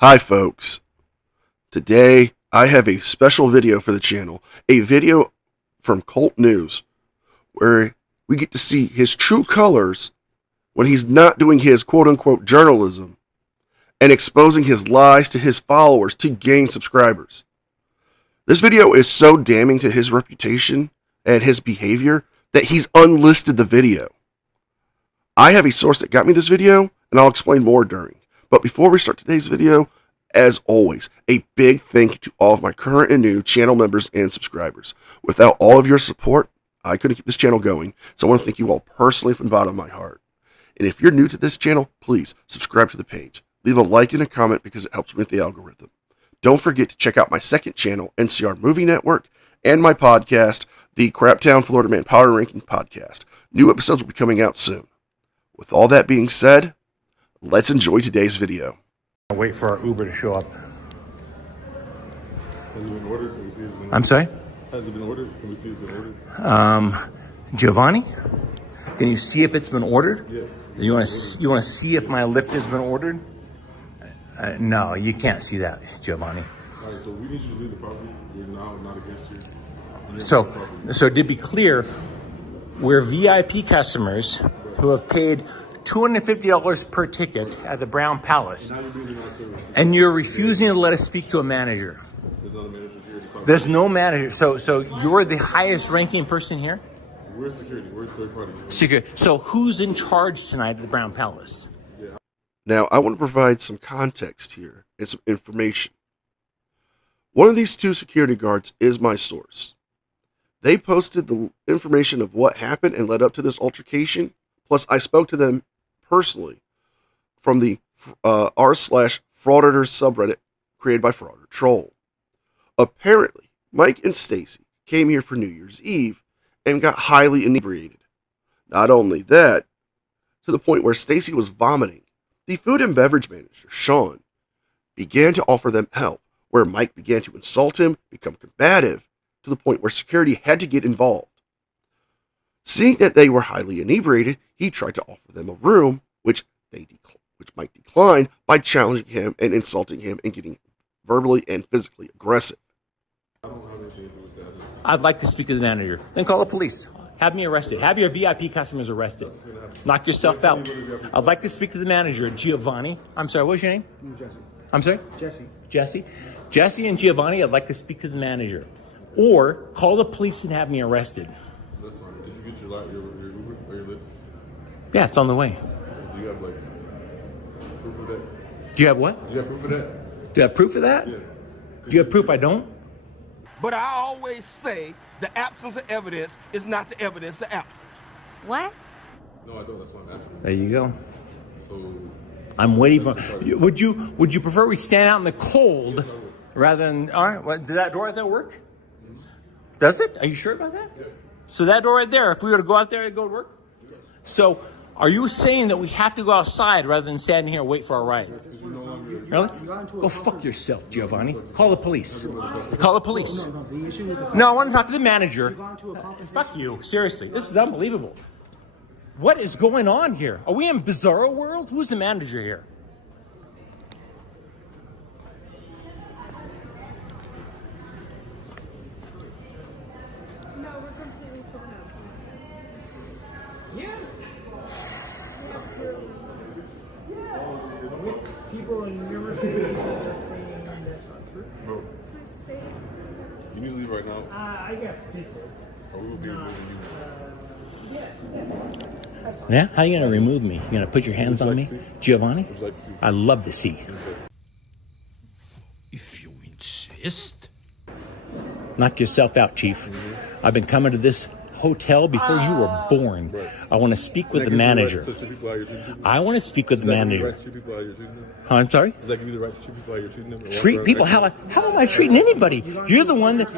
Hi folks, today I have a special video for the channel, a video from Cult News, where we get to see his true colors when he's not doing his quote-unquote journalism and exposing his lies to his followers to gain subscribers. This video is so damning to his reputation and his behavior that he's unlisted the video. I have a source that got me this video, and I'll explain more during. But before we start today's video, as always, a big thank you to all of my current and new channel members and subscribers. Without all of your support, I couldn't keep this channel going, so I want to thank you all personally from the bottom of my heart. And if you're new to this channel, please subscribe to the page. Leave a like and a comment because it helps me with the algorithm. Don't forget to check out my second channel, NCR Movie Network, and my podcast, the Craptown Florida Man Power Ranking Podcast. New episodes will be coming out soon. With all that being said, let's enjoy today's video. I'll wait for our Uber to show up. Has it been ordered? Can we see it's been ordered? I'm sorry? Has it been ordered? Can we see it's been ordered? Giovanni? Can you see if it's been ordered? Yeah. You want to see if my lift has been ordered? No, you can't see that, Giovanni. All right, so we need you to leave the property. We're now not against you. So to be clear, we're VIP customers who have paid $250 per ticket at the Brown Palace, and you're refusing to let us speak to a manager. There's not a manager here. There's no manager. So you're the highest ranking person here? We're security. We're third party. Security. So who's in charge tonight at the Brown Palace? Now, I want to provide some context here and some information. One of these two security guards is my source. They posted the information of what happened and led up to this altercation. Plus, I spoke to them personally from the r/Frauditor subreddit created by Frauditor Troll. Apparently, Mike and Stacy came here for New Year's Eve and got highly inebriated. Not only that, to the point where Stacy was vomiting, the food and beverage manager, Sean, began to offer them help, where Mike began to insult him, become combative, to the point where security had to get involved. Seeing that they were highly inebriated, he tried to offer them a room, which Mike declined by challenging him and insulting him and getting verbally and physically aggressive. I'd like to speak to the manager. Then call the police. Have me arrested. Have your VIP customers arrested. Knock yourself out. I'd like to speak to the manager, Giovanni. I'm sorry, what's your name? Jesse. I'm sorry? Jesse. Jesse and Giovanni, I'd like to speak to the manager. Or call the police and have me arrested. That's fine. Did you get your Uber or your Lyft? Yeah, it's on the way. Do you have proof of that? Do you have what? Do you have proof of that? Do you have proof of that? Yeah. Do you have proof I don't? But I always say the absence of evidence is not the evidence of absence. What? No, I don't. That's why I'm asking. There you go. So I'm waiting for. Would you prefer we stand out in the cold rather than? All right. Well, does that door right there work? Does it? Are you sure about that? Yeah. So that door right there, if we were to go out there, it'd go to work? So are you saying that we have to go outside rather than standing here and wait for our ride? Really? Go fuck yourself, Giovanni. Call the police. Call the police. No, I want to talk to the manager. Fuck you. Seriously. This is unbelievable. What is going on here? Are we in Bizarro world? Who's the manager here? No, we're completely sold out. People in your saying that's not true. No. You need to leave right now. I guess people. Or we will be removing you. Yeah? How are you going to remove me? You going to put your hands on me? Giovanni? Would you like to see? I'd love to see. If you insist. Knock yourself out, Chief. I've been coming to this hotel before you were born. Right. I want to speak with the manager. I want to speak with the manager. I'm sorry? Does that give you the right to treat people how you're treating them? Treat people how am I treating anybody? You're the one that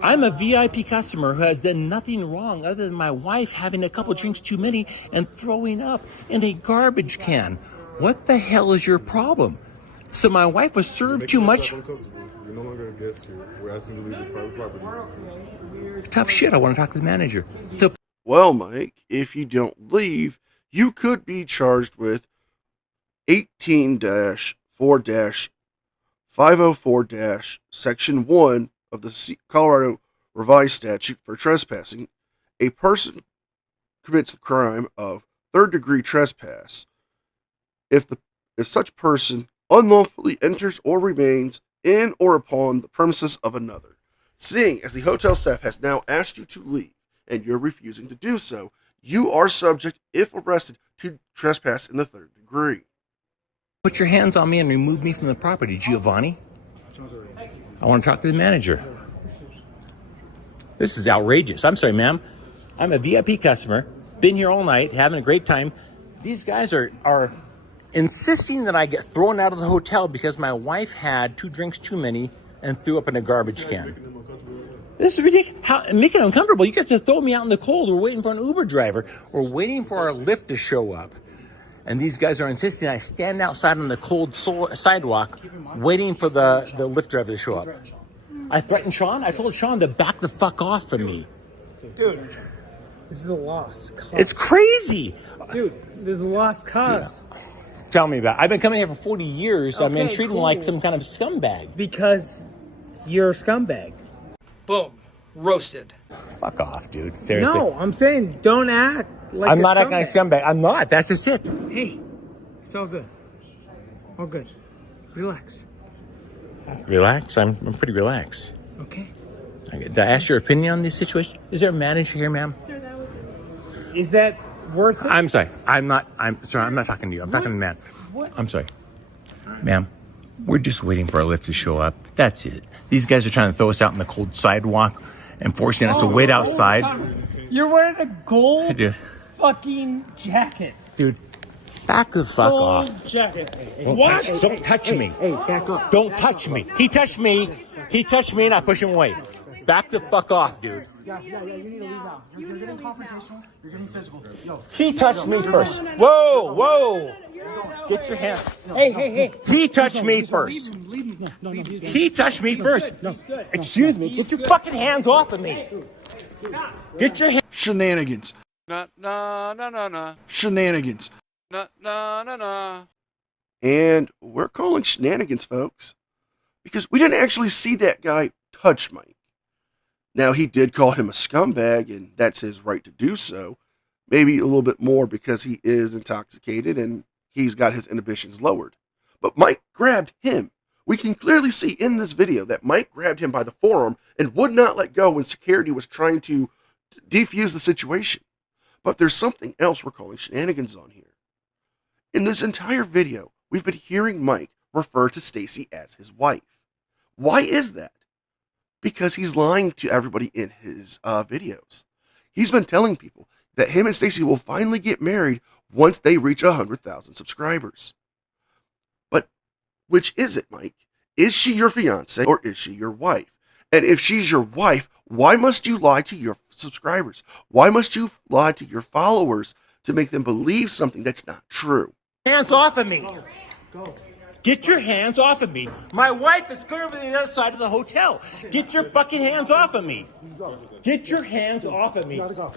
I'm a VIP customer who has done nothing wrong other than my wife having a couple drinks too many and throwing up in a garbage can. What the hell is your problem? So my wife was served too much. We're no longer a guest here. We're asking you to leave this private property. Tough shit. I want to talk to the manager. So Well, Mike, if you don't leave, you could be charged with 18-4- 504-Section 1 of the Colorado Revised Statute for trespassing, a person commits the crime of third-degree trespass if such person unlawfully enters or remains in or upon the premises of another. Seeing as the hotel staff has now asked you to leave and you're refusing to do so, you are subject, if arrested, to trespass in the third degree. Put your hands on me and remove me from the property, Giovanni. I want to talk to the manager. This is outrageous. I'm sorry, ma'am. I'm a VIP customer. Been here all night, having a great time. These guys are insisting that I get thrown out of the hotel because my wife had 2 drinks too many and threw up in a garbage can. This is ridiculous. Make it uncomfortable. You guys just throw me out in the cold. We're waiting for an Uber driver. We're waiting for our lift to show up. And these guys are insisting I stand outside on the cold sidewalk waiting for the lift driver to show up. I threatened Sean. I told Sean to back the fuck off from me. Dude, this is a lost cause. It's crazy. Dude, this is a lost cause. Tell me about it. I've been coming here for 40 years. I've been Okay, treated cool. like some kind of scumbag. Because you're a scumbag. Boom. Roasted. Fuck off, dude. Seriously. No, I'm saying don't act like I'm a not acting like a scumbag. scumbag. I'm not. That's just it. Hey, it's all good. All good. Relax. Relax. I'm pretty relaxed. Okay? Did I ask your opinion on this situation? Is there a manager here, ma'am? Is that worth it? I'm sorry. I'm sorry. I'm not talking to you. I'm talking to the man. What? I'm sorry. Ma'am, we're just waiting for a lift to show up. That's it. These guys are trying to throw us out on the cold sidewalk and forcing us to wait outside. You're wearing a gold Dude, fucking jacket. dude, back the fuck off. Gold jacket. Don't touch me. Hey, back up. Don't touch me. He touched me. He touched me and I push him away. Back the fuck off, dude. Yeah, you need to leave now. You're getting confrontational. You're getting physical. Yo. He touched me first. Whoa. Get your hand. Hey. He touched me first. He touched me first. Excuse me. Get your fucking hands off of me. Get your hands. Shenanigans. No. Shenanigans. No. And we're calling shenanigans, folks, because we didn't actually see that guy touch Mike. Now, he did call him a scumbag, and that's his right to do so. Maybe a little bit more because he is intoxicated and he's got his inhibitions lowered. But Mike grabbed him. We can clearly see in this video that Mike grabbed him by the forearm and would not let go when security was trying to defuse the situation. But there's something else we're calling shenanigans on here. In this entire video, we've been hearing Mike refer to Stacy as his wife. Why is that? Because he's lying to everybody in his videos. He's been telling people that him and Stacy will finally get married once they reach 100,000 subscribers. But which is it, Mike? Is she your fiance or is she your wife? And if she's your wife, why must you lie to your subscribers? Why must you lie to your followers to make them believe something that's not true? Hands off of me. Go. Get your hands off of me. My wife is clearly on the other side of the hotel. Get your fucking hands off of me. Get your hands off of me. Gotta go.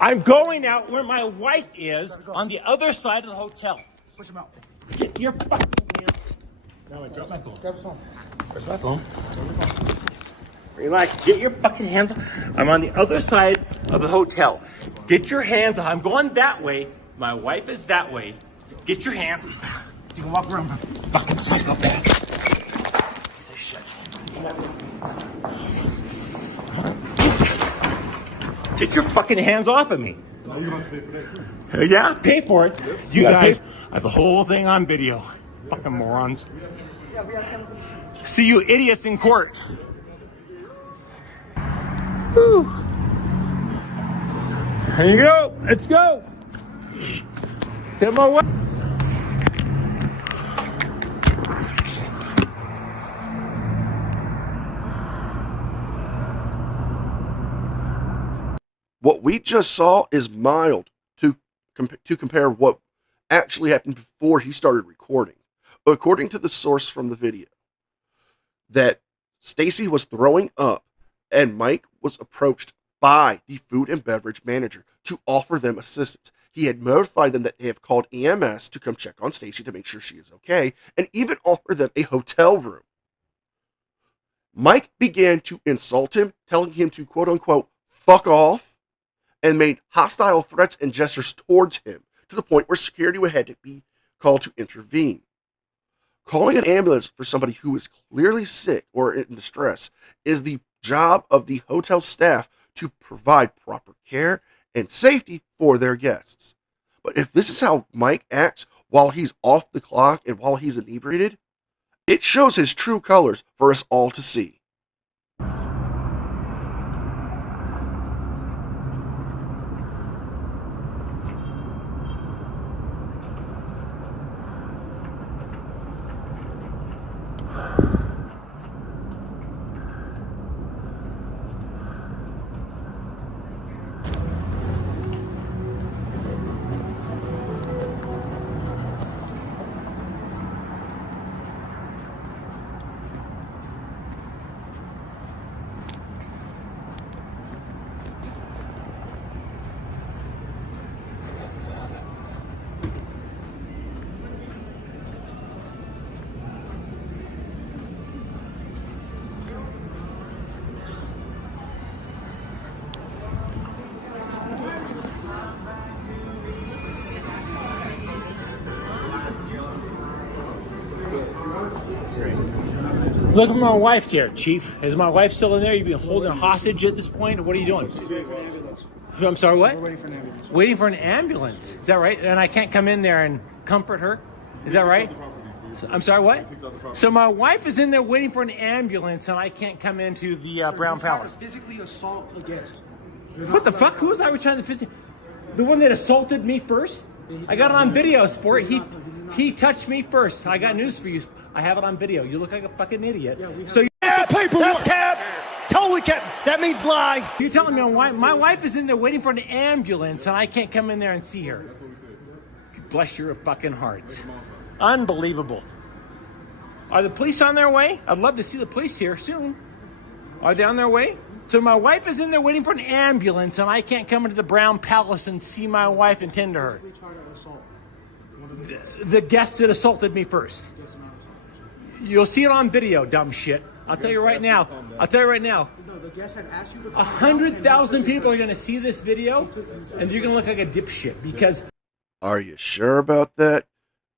I'm going out where my wife is on the other side of the hotel. Push him out. Get your fucking hands. No, I dropped my phone. Grab his phone. Where's my phone? Relax. Get your fucking hands. I'm on the other side of the hotel. Get your hands. I'm going that way. My wife is that way. Get your hands. You can walk around. Fucking psychopath. Piece of shit. Get your fucking hands off of me. You're going to have to pay for that too. Yeah, pay for it. You guys, I have the whole thing on video. Fucking morons. See you idiots in court. Whew. Here you go. Let's go. Tell my wife. What we just saw is mild to compare what actually happened before he started recording. According to the source from the video, that Stacy was throwing up and Mike was approached by the food and beverage manager to offer them assistance. He had notified them that they have called EMS to come check on Stacy to make sure she is okay, and even offered them a hotel room. Mike began to insult him, telling him to quote unquote fuck off, and made hostile threats and gestures towards him to the point where security would have to be called to intervene. Calling an ambulance for somebody who is clearly sick or in distress is the job of the hotel staff to provide proper care and safety for their guests. But if this is how Mike acts while he's off the clock and while he's inebriated, it shows his true colors for us all to see. Look at my wife here, Chief. Is my wife still in there? You've been holding hostage at this point? What are you doing? I'm sorry, what? We're waiting for an ambulance. Waiting for an ambulance. Is that right? And I can't come in there and comfort her? Is that right? I'm sorry, what? So my wife is in there waiting for an ambulance and I can't come into the Brown Palace. Physically assault a guest. What the fuck? Who was I trying to physically... The one that assaulted me first? I got it on video, sport. He touched me first. I got news for you. I have it on video. You look like a fucking idiot. So Paperwork. That's cap. Totally cap. That means lie. you're telling me my wife is in there waiting for an ambulance and I can't come in there and see her. Bless your fucking hearts. Unbelievable. Are the police on their way? I'd love to see the police here soon. Are they on their way? So my wife is in there waiting for an ambulance and I can't come into the Brown Palace and see my wife and tend to her. The guest that assaulted me first. You'll see it on video, dumb shit. I'll tell you right now. No, the guest had asked you to 100,000 people are going to see this video and you're going to look like a dipshit because... Are you sure about that?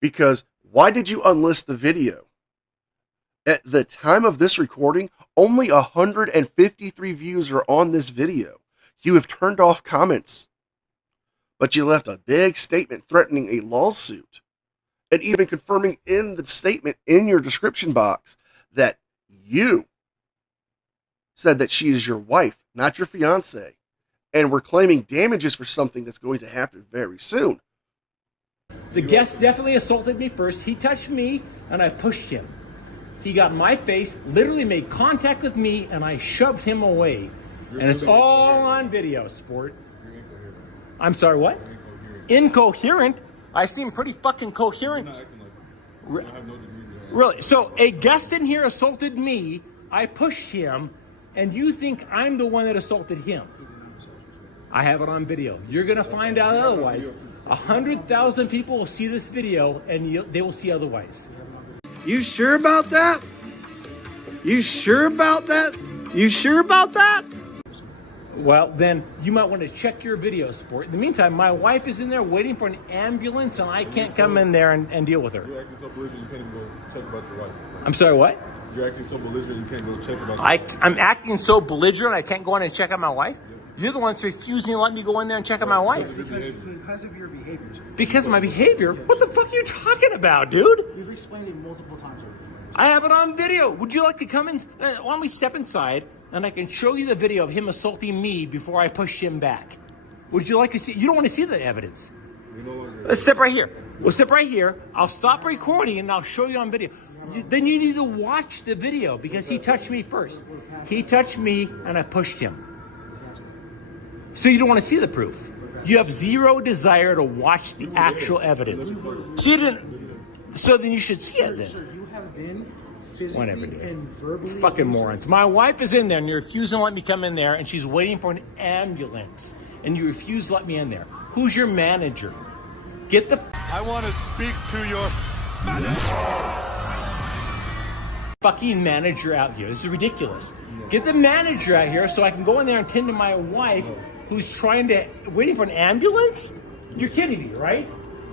Because why did you unlist the video? At the time of this recording, only 153 views are on this video. You have turned off comments. But you left a big statement threatening a lawsuit. And even confirming in the statement in your description box that you said that she is your wife, not your fiance. And we're claiming damages for something that's going to happen very soon. The guest definitely assaulted me first. He touched me and I pushed him. He got in my face, literally made contact with me, and I shoved him away. And it's all on video, sport. I'm sorry, what? Incoherent? I seem pretty fucking coherent. Really? So a guest in here assaulted me, I pushed him, and you think I'm the one that assaulted him. I have it on video. You're going to find out otherwise. 100,000 people will see this video, and they will see otherwise. You sure about that? You sure about that? You sure about that? Well, then you might want to check your video, sport. In the meantime, my wife is in there waiting for an ambulance, and I can't come in there and deal with her. You're acting so belligerent you can't even go check about your wife. I'm sorry, what? You're acting so belligerent you can't go check about your wife. I'm acting so belligerent I can't go in and check on my wife? You're the one that's refusing to let me go in there and check on my wife. Because of your behavior. Because of my behavior? What the fuck are you talking about, dude? We've explained it multiple times already. I have it on video. Would you like to come in? Why don't we step inside and I can show you the video of him assaulting me before I pushed him back? Would you like to see? You don't want to see the evidence. Let's step right here. We'll step right here. I'll stop recording and I'll show you on video. Then you need to watch the video because he touched me first. He touched me and I pushed him. So you don't want to see the proof. You have zero desire to watch the actual evidence. So you didn't. So then you should see it then. Sir, you have been physically Whatever, dude. and verbally... Fucking morons. My wife is in there and you're refusing to let me come in there and she's waiting for an ambulance and you refuse to let me in there. Who's your manager? Get the... I want to speak to your manager. fucking manager out here. This is ridiculous. Get the manager out here so I can go in there and tend to my wife who's waiting for an ambulance? You're kidding me, right?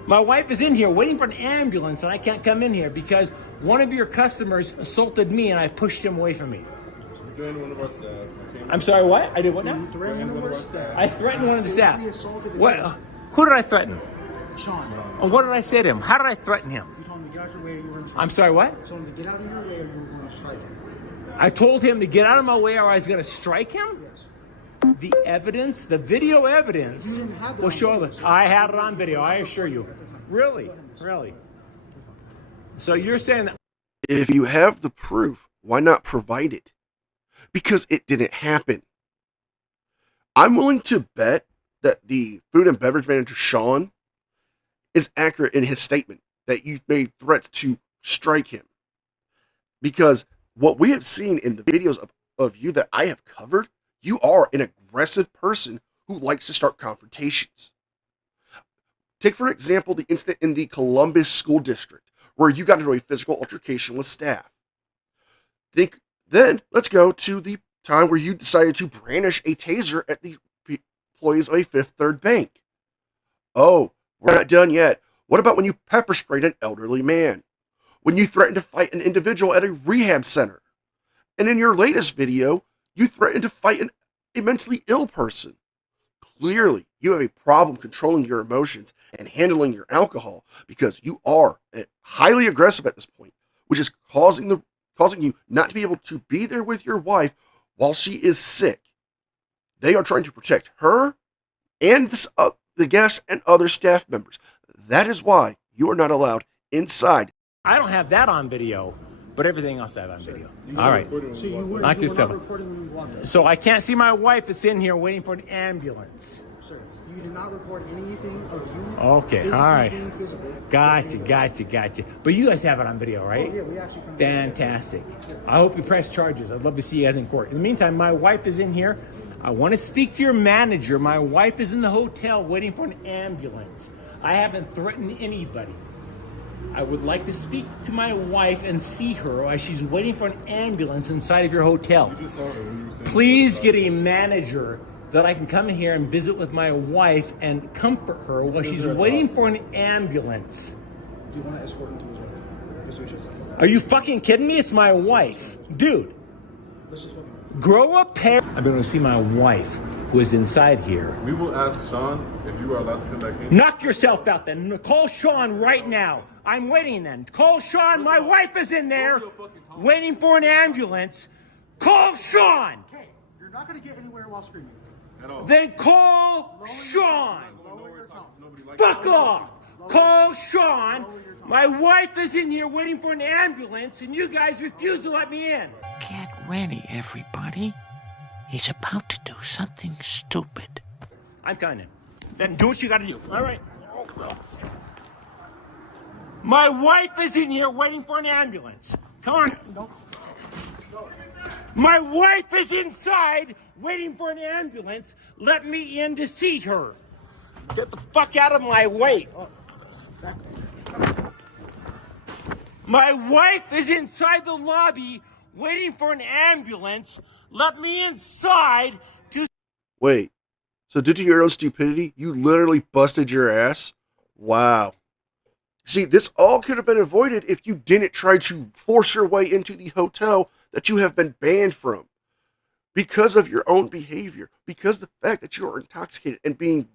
My wife is in here waiting for an ambulance and I can't come in here because one of your customers assaulted me and I pushed him away from me. You threatened one of our staff. I'm sorry, what? I did what now? You threatened one of our staff. I threatened one of the staff. Assaulted the What? guest. Who did I threaten? Sean. What did I say to him? How did I threaten him? You told him to get out of your way or you were going to I'm sorry, what? You told him to get out of your way or you were going to strike him. I told him to get out of my way or I was going to strike him? Yes. The evidence, the video evidence, You didn't have it will on show video. that. I had it on video, I assure you. Really? Really? So you're saying that If you have the proof, why not provide it? Because it didn't happen. I'm willing to bet that the food and beverage manager, Sean, is accurate in his statement that you've made threats to strike him. Because what we have seen in the videos of you that I have covered, you are an aggressive person who likes to start confrontations. Take, for example, the incident in the Columbus School District, where you got into a physical altercation with staff. Then let's go to the time where you decided to brandish a taser at the employees of a Fifth Third Bank. Oh, we're not done yet. What about when you pepper sprayed an elderly man? When you threatened to fight an individual at a rehab center? And in your latest video, you threatened to fight a mentally ill person. Clearly, you have a problem controlling your emotions and handling your alcohol because you are highly aggressive at this point, which is causing you not to be able to be there with your wife while she is sick. They are trying to protect her and the guests and other staff members. That is why you are not allowed inside. I don't have that on video, but everything else I have on video. All right. So you were Knock not yourself. recording when you walked in. So I can't see my wife that's in here waiting for an ambulance. Sir, you did not record anything of you. Okay, physically all right. being physical. Gotcha. But you guys have it on video, right? Oh, yeah, we actually come. Fantastic. I hope you press charges. I'd love to see you guys in court. In the meantime, my wife is in here. I want to speak to your manager. My wife is in the hotel waiting for an ambulance. I haven't threatened anybody. I would like to speak to my wife and see her while she's waiting for an ambulance inside of your hotel. You just saw her when you were saying Please get a manager that I can come here and visit with my wife and comfort her while she's waiting for an ambulance. Do you want to escort him to his hotel? Just so he shows up. Are you fucking kidding me? It's my wife. Dude, Let's just fucking. grow a pair. I'm going to see my wife who is inside here. We will ask Sean if you are allowed to come back in. Knock yourself out then. Call Sean right now. I'm waiting then. Call Sean. My wife is in there waiting for an ambulance. Call Sean. Okay, you're not going to get anywhere while screaming. At all. Then call Sean. Lower your tone. Fuck off. Call Sean. My wife is in here waiting for an ambulance and you guys refuse to let me in. Get ready, everybody. He's about to do something stupid. I'm coming in. Then do what you gotta do. All right. My wife is in here waiting for an ambulance. Come on. My wife is inside waiting for an ambulance. Let me in to see her. Get the fuck out of my way. My wife is inside the lobby waiting for an ambulance. Let me inside to... Wait, so due to your own stupidity, you literally busted your ass? Wow. See, this all could have been avoided if you didn't try to force your way into the hotel that you have been banned from. Because of your own behavior, because of the fact that you are intoxicated and being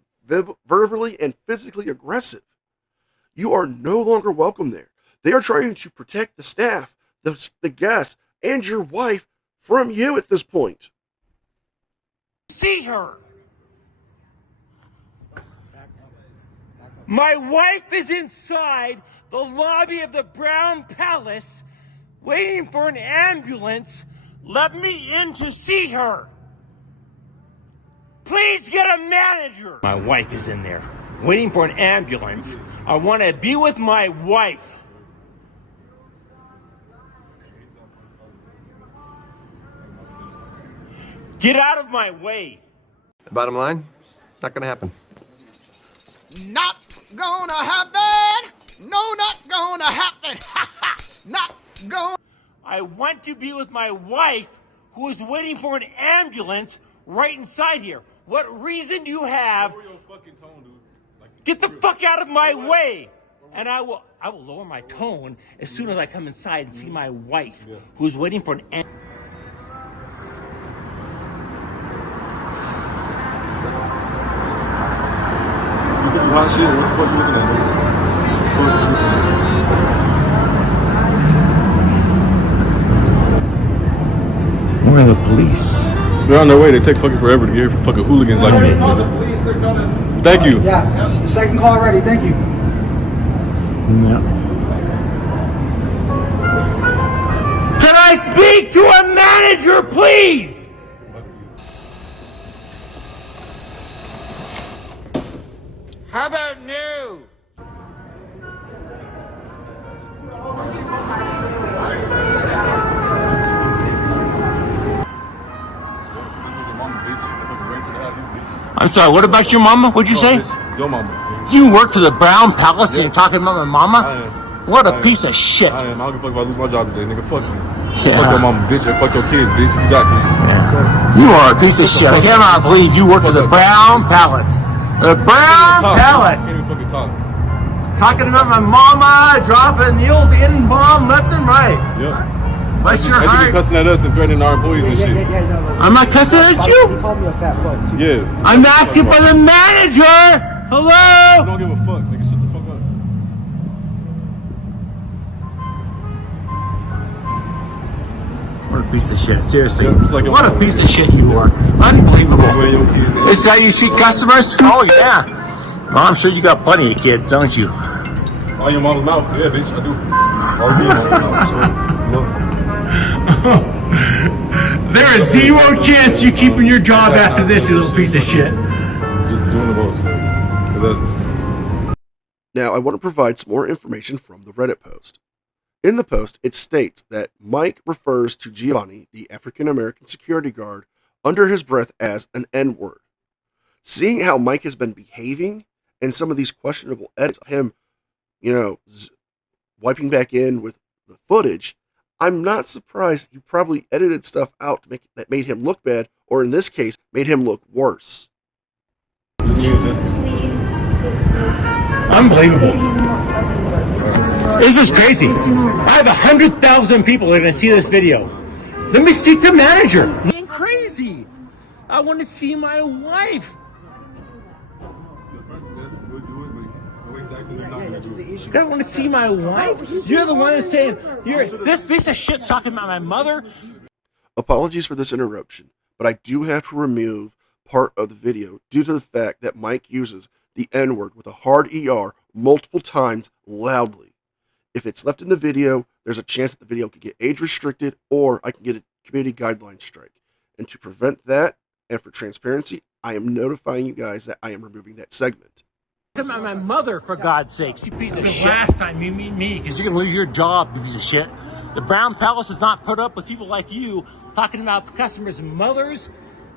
verbally and physically aggressive. You are no longer welcome there. They are trying to protect the staff, the guests, and your wife from you at this point. see her. My wife is inside the lobby of the Brown Palace waiting for an ambulance. Let me in to see her. Please get a manager. My wife is in there waiting for an ambulance. I want to be with my wife. Get out of my way. Bottom line, not gonna happen. Not gonna happen. No, not gonna happen. Not gonna. I went to be with my wife, who was waiting for an ambulance right inside here. What reason do you have? Get the fuck out of my way! And I will lower my tone as soon as I come inside and see my wife, who's waiting for an ambulance. Hot shit. What the fuck you looking at? Where are the police? They're on their way. They take fucking forever to get here for fucking hooligans like you. Call the police. They're coming. Thank you. Yeah. Second call already. Thank you. No. Can I speak to a manager, please? How about new? I'm sorry, what about your mama? What'd you say? Your mama. You work for the Brown Palace and you're talking about my mama? I am. What a piece of shit. I am. I don't give a fuck if I lose my job today, nigga. Fuck you. Yeah. Fuck your mama, bitch, and fuck your kids, bitch. You got kids. Yeah. You are a piece of shit. I cannot believe you work for the Brown Palace. The Brown Palace. I can't even fucking talk. Talking about my mama, dropping the old N-bomb left and right. Yep. Bless your And you heart. be cussing at us and threatening our employees and shit. I'm not cussing at you. He called me a fat fuck. Too. Yeah. I'm asking for the manager. I Hello. don't give a fuck, nigga. Shut the fuck up. What a piece of shit. Seriously. Yeah, just like What a piece of shit you are. Unbelievable. Where your kids at? Is that how you treat customers? Oh, yeah. Well, I'm sure you got plenty of kids, don't you? On your mama's mouth. Yeah, bitch, I do. All be in my mouth. So, look. There is zero chance you keeping your job after this, you little piece of shit. Just doing the most. Now, I want to provide some more information from the Reddit post. In the post, it states that Mike refers to Giovanni, the African-American security guard, under his breath as an N-word. Seeing how Mike has been behaving and some of these questionable edits of him, wiping back in with the footage, I'm not surprised he probably edited stuff out to that made him look bad, or in this case, made him look worse. Unbelievable. This is crazy. I have 100,000 people that are going to see this video. Let me speak to the manager. Being crazy. I want to see my wife. I want to see my wife? You're the one that's saying, this piece of shit's talking about my mother. Apologies for this interruption, but I do have to remove part of the video due to the fact that Mike uses the N-word with a hard ER multiple times loudly. If it's left in the video, there's a chance that the video could get age restricted or I can get a community guideline strike. And to prevent that, and for transparency, I am notifying you guys that I am removing that segment. Talking about my mother, for God's sakes, you piece of shit. Last time you meet me, because you're going to lose your job, you piece of shit. The Brown Palace does not put up with people like you talking about the customers' mothers.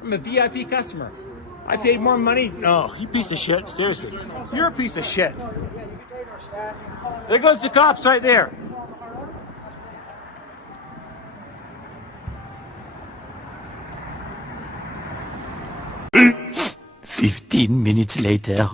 I'm a VIP customer. I paid more money. No, you piece of shit. Seriously. You're a piece of shit. There goes the cops right there. "15 minutes later."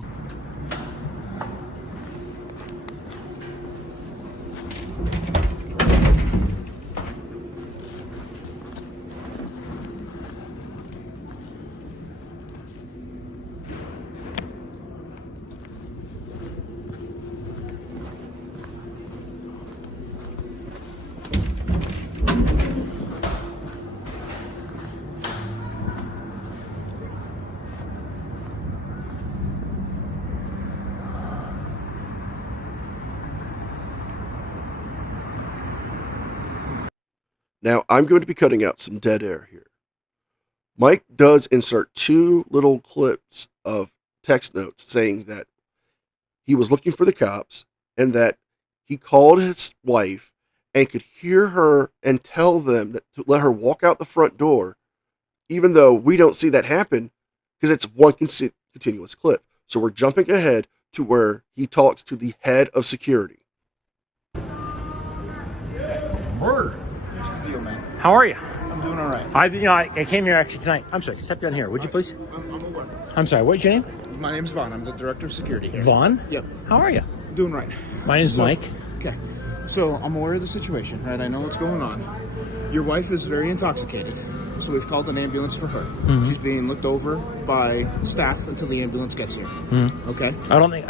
Now, I'm going to be cutting out some dead air here. Mike does insert two little clips of text notes saying that he was looking for the cops and that he called his wife and could hear her and tell them that to let her walk out the front door, even though we don't see that happen because it's one continuous clip. So we're jumping ahead to where he talks to the head of security. Murder. How are you? I'm doing all right. I came here actually tonight. I'm sorry, step down here, would you please? I'm aware. I'm sorry, what's your name? My name's Vaughn. I'm the director of security here. Vaughn? Yep. How are you? Doing right. My name's Mike. Okay. So I'm aware of the situation, right? I know what's going on. Your wife is very intoxicated, so we've called an ambulance for her. Mm-hmm. She's being looked over by staff until the ambulance gets here. Mm-hmm. Okay. I don't think,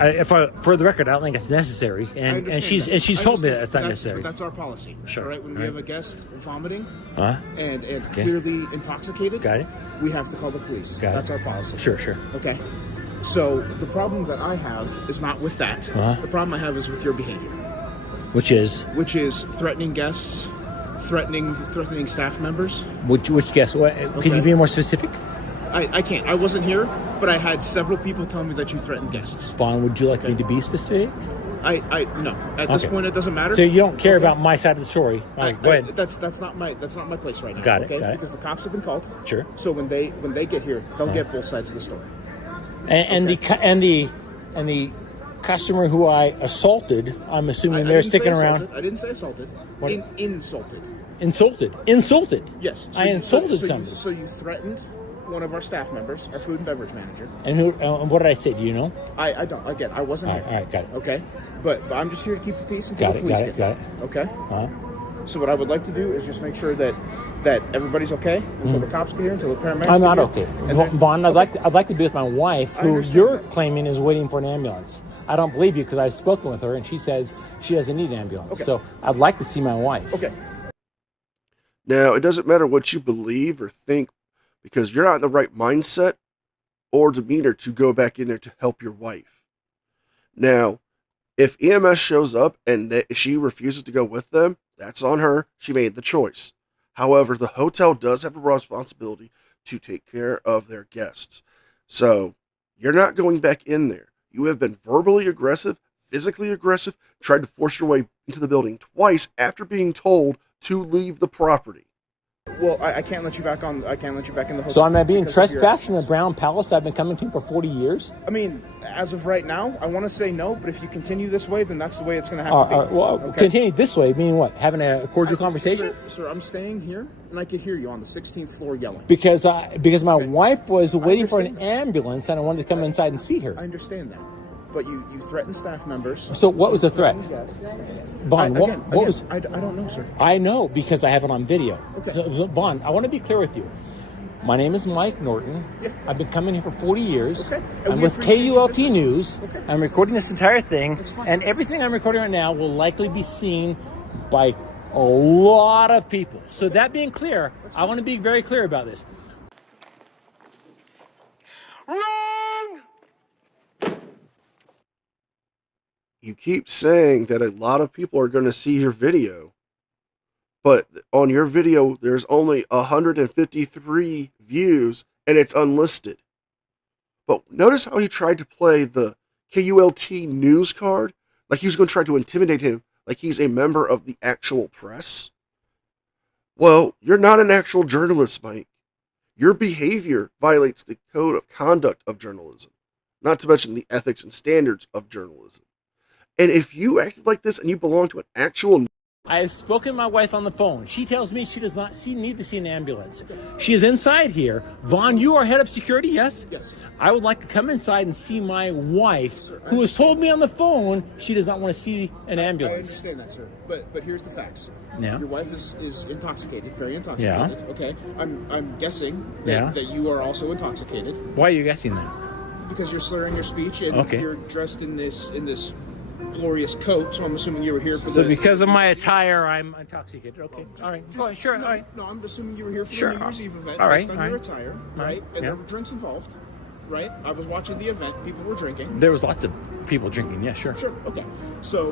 for the record, I don't think it's necessary, and she's told me that it's not necessary. But that's our policy. Sure. All right. When we have a guest vomiting and Okay. clearly intoxicated, Got it. we have to call the police. Got it. That's our policy. Sure. Okay. So the problem that I have is not with that. The problem I have is with your behavior, Which is threatening guests, threatening staff members. which guess? What? Can you be more specific? I can't. I wasn't here, but I had several people tell me that you threatened guests. Vaughn, would you like me to be specific? No. At this point, it doesn't matter. So you don't care about my side of the story? All right, go ahead. That's not my place right now. Got it. Okay? Got it. Because the cops have been called. Sure. So when they get here, they'll get both sides of the story. And the customer who I assaulted, I'm assuming they're sticking around. I didn't say assaulted. Insulted. Insulted. Yes. I insulted somebody. So you threatened one of our staff members, our food and beverage manager. And who? And what did I say? Do you know? I don't. Again, I wasn't here. All right, got it. Okay. But I'm just here to keep the peace until the police get Got it. here. Okay. So what I would like to do is just make sure that everybody's okay until the cops get here, until the paramedics. I'm not get okay, here. Vaughn. I'd like to be with my wife, who you're claiming is waiting for an ambulance. I don't believe you because I've spoken with her and she says she doesn't need an ambulance. Okay. So I'd like to see my wife. Okay. Now, it doesn't matter what you believe or think, because you're not in the right mindset or demeanor to go back in there to help your wife. Now, if EMS shows up and she refuses to go with them, that's on her. She made the choice. However, the hotel does have a responsibility to take care of their guests. So, you're not going back in there. You have been verbally aggressive, physically aggressive, tried to force your way into the building twice after being told to leave the property. Well, I can't let you back on. I can't let you back in the hotel. So am I being because of your trespassed from the actions. Brown Palace I've been coming to for 40 years? I mean, as of right now, I want to say no, but if you continue this way, then that's the way it's going to have to be. Well, Okay? continue this way, meaning what? Having a cordial conversation? Sir, I'm staying here, and I could hear you on the 16th floor yelling. Because my wife was waiting for an ambulance and I wanted to come inside and see her. I understand that. But you threatened staff members. So what was the threat? Vaughn, what was... I don't know, sir. I know because I have it on video. Okay. So, Vaughn, I want to be clear with you. My name is Mike Norton. Yeah. I've been coming here for 40 years. Okay. I'm with KULT News. Okay. I'm recording this entire thing. That's fine. And everything I'm recording right now will likely be seen by a lot of people. So that being clear, I want to be very clear about this. You keep saying that a lot of people are going to see your video, but on your video, there's only 153 views and it's unlisted. But notice how he tried to play the KULT news card, like he was going to try to intimidate him, like he's a member of the actual press. Well, you're not an actual journalist, Mike. Your behavior violates the code of conduct of journalism, not to mention the ethics and standards of journalism. And if you acted like this and you belong to an actual... I have spoken to my wife on the phone. She tells me she does not need to see an ambulance. She is inside here. Vaughn, you are head of security, yes? Yes. I would like to come inside and see my wife, who has told me on the phone she does not want to see an ambulance. I understand that, sir. But here's the facts. Yeah. Your wife is intoxicated, very intoxicated. Yeah. Okay. I'm guessing that you are also intoxicated. Why are you guessing that? Because you're slurring your speech and Okay. you're dressed in this glorious coat, so I'm assuming you were here for So because of my attire, I'm intoxicated. Okay. All right. Go ahead. Sure. No, all right. No, I'm assuming you were here for Sure. the New Year's Eve event All right, based on all your right. attire, All right? right, And yeah. there were drinks involved, right? I was watching the event. People were drinking. There was lots of people drinking. Yeah, sure. Sure. Okay. So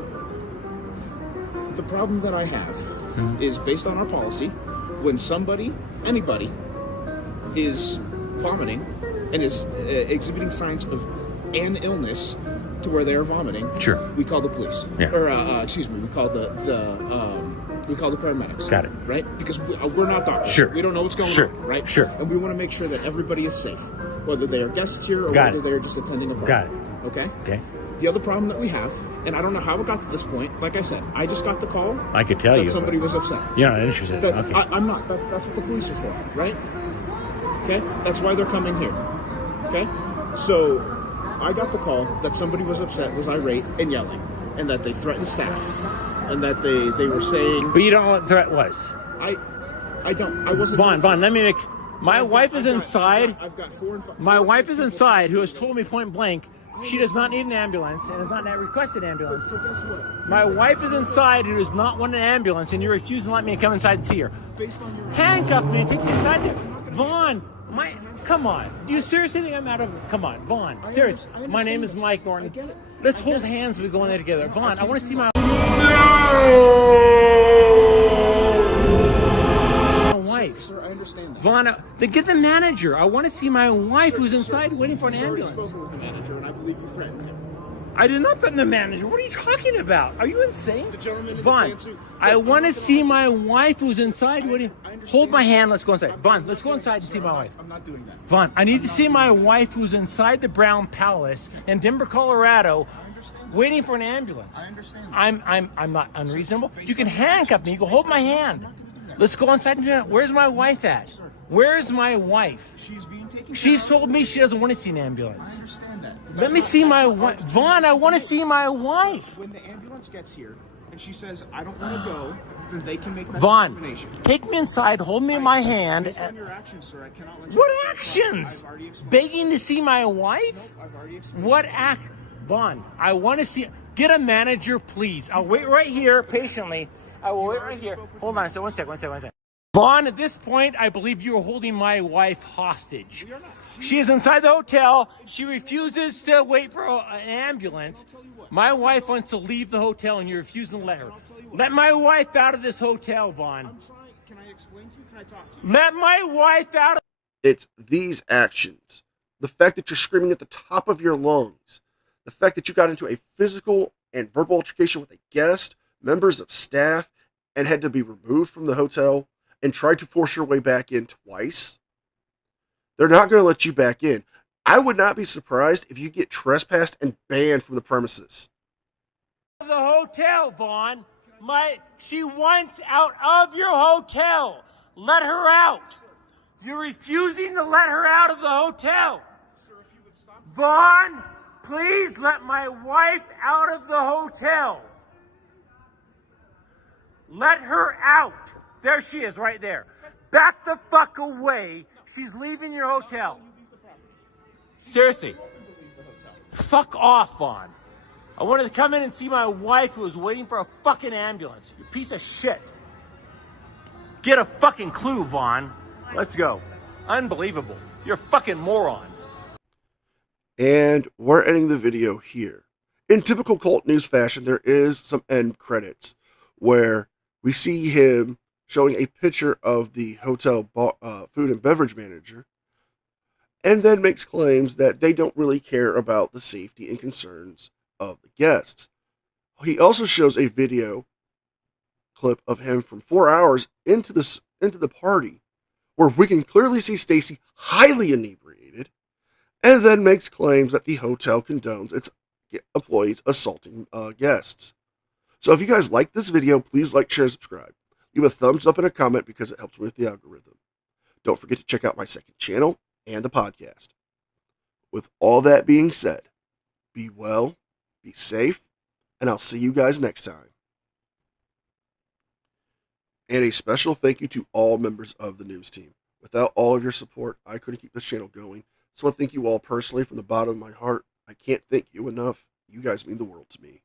the problem that I have is based on our policy. When anybody, is vomiting and is exhibiting signs of an illness to where they are vomiting, Sure. we call the police. Yeah. Or excuse me, we call the paramedics. Got it. Right? Because we're not doctors. Sure. We don't know what's going Sure. on. Right? Sure. And we want to make sure that everybody is safe, whether they are guests here or Got whether it. they are just attending a party. Got it. Okay. Okay. The other problem that we have, and I don't know how it got to this point, like I said, I just got the call. I could tell that you. somebody was upset. You're not interested. Okay. I'm not. That's what the police are for, right? Okay? That's why they're coming here. Okay? So, I got the call that somebody was upset, was irate, and yelling, and that they threatened staff, and that they were saying... But you don't know what the threat was. I don't. I wasn't... Vaughn, let me make... My wife is inside. I've got 4 and 5... My wife is inside, who has told me point blank she does not need an ambulance and has not requested an ambulance. So guess what? My wife is inside, who does not want an ambulance, and you refuse to let me come inside and see her. Based on your... Handcuff me and take me inside there. Vaughn, come on. Do you seriously think I'm out of... Come on, Vaughn. Serious. My name is Mike Norton. I get it. Let's hold hands and we go in there together. Vaughn, I want to see my... wife. Sir, I understand that. Vaughn, then get the manager. I want to see my wife who's inside waiting for an You've already ambulance. spoken with the manager, and I believe you threatened him. I did not threaten the manager. What are you talking about? Are you insane? The gentleman in the Vaughn, tan suit. I want to see my wife who's inside. Hold my hand. Let's go inside. Vaughn, let's go inside and see my wife. I'm not doing that. Vaughn, I need to see my wife who's inside the Brown Palace in Denver, Colorado, waiting for an ambulance. I understand. I'm not unreasonable. You can handcuff me. You can hold my hand. Let's go inside and do that. Where's my wife at? Where's my wife? She's being taken She's care of. told me she doesn't want to see an ambulance. I understand that. Let me see my wife. Vaughn, I want to see my wife. When the ambulance gets here and she says, I don't want to go, then they can make that Vaughn, determination. take me inside, hold me in my hand. Based on your actions, sir, I cannot let you... What actions? I've already explained. Begging to see my wife? I've already explained. What act? Vaughn, I want to see... Get a manager, please. I'll wait right here patiently. I will wait right here. Hold on. So one second. Vaughn, at this point, I believe you are holding my wife hostage. She is inside the hotel. She refuses to wait for an ambulance. My wife wants to leave the hotel, and you're refusing to let her. Let my wife out of this hotel, Vaughn. I'm trying. Can I explain to you? Can I talk to you? Let my wife out of... It's these actions. The fact that you're screaming at the top of your lungs. The fact that you got into a physical and verbal altercation with a guest, members of staff, and had to be removed from the hotel and tried to force your way back in twice. They're not going to let you back in. I would not be surprised if you get trespassed and banned from the premises. The hotel, Vaughn. She wants out of your hotel. Let her out. You're refusing to let her out of the hotel. Sir, if you would stop... Vaughn, please let my wife out of the hotel. Let her out. There she is, right there. Back the fuck away. She's leaving your hotel. Seriously. Fuck off, Vaughn. I wanted to come in and see my wife who was waiting for a fucking ambulance. You piece of shit. Get a fucking clue, Vaughn. Let's go. Unbelievable. You're a fucking moron. And we're ending the video here. In typical cult news fashion, there is some end credits where we see him showing a picture of the hotel food and beverage manager, and then makes claims that they don't really care about the safety and concerns of the guests. He also shows a video clip of him from 4 hours into the party, where we can clearly see Stacy highly inebriated, and then makes claims that the hotel condones its employees assaulting guests. So if you guys like this video, please like, share, subscribe. Leave a thumbs up and a comment because it helps me with the algorithm. Don't forget to check out my second channel and the podcast. With all that being said, be well, be safe, and I'll see you guys next time. And a special thank you to all members of the news team. Without all of your support, I couldn't keep this channel going. So I thank you all personally from the bottom of my heart. I can't thank you enough. You guys mean the world to me.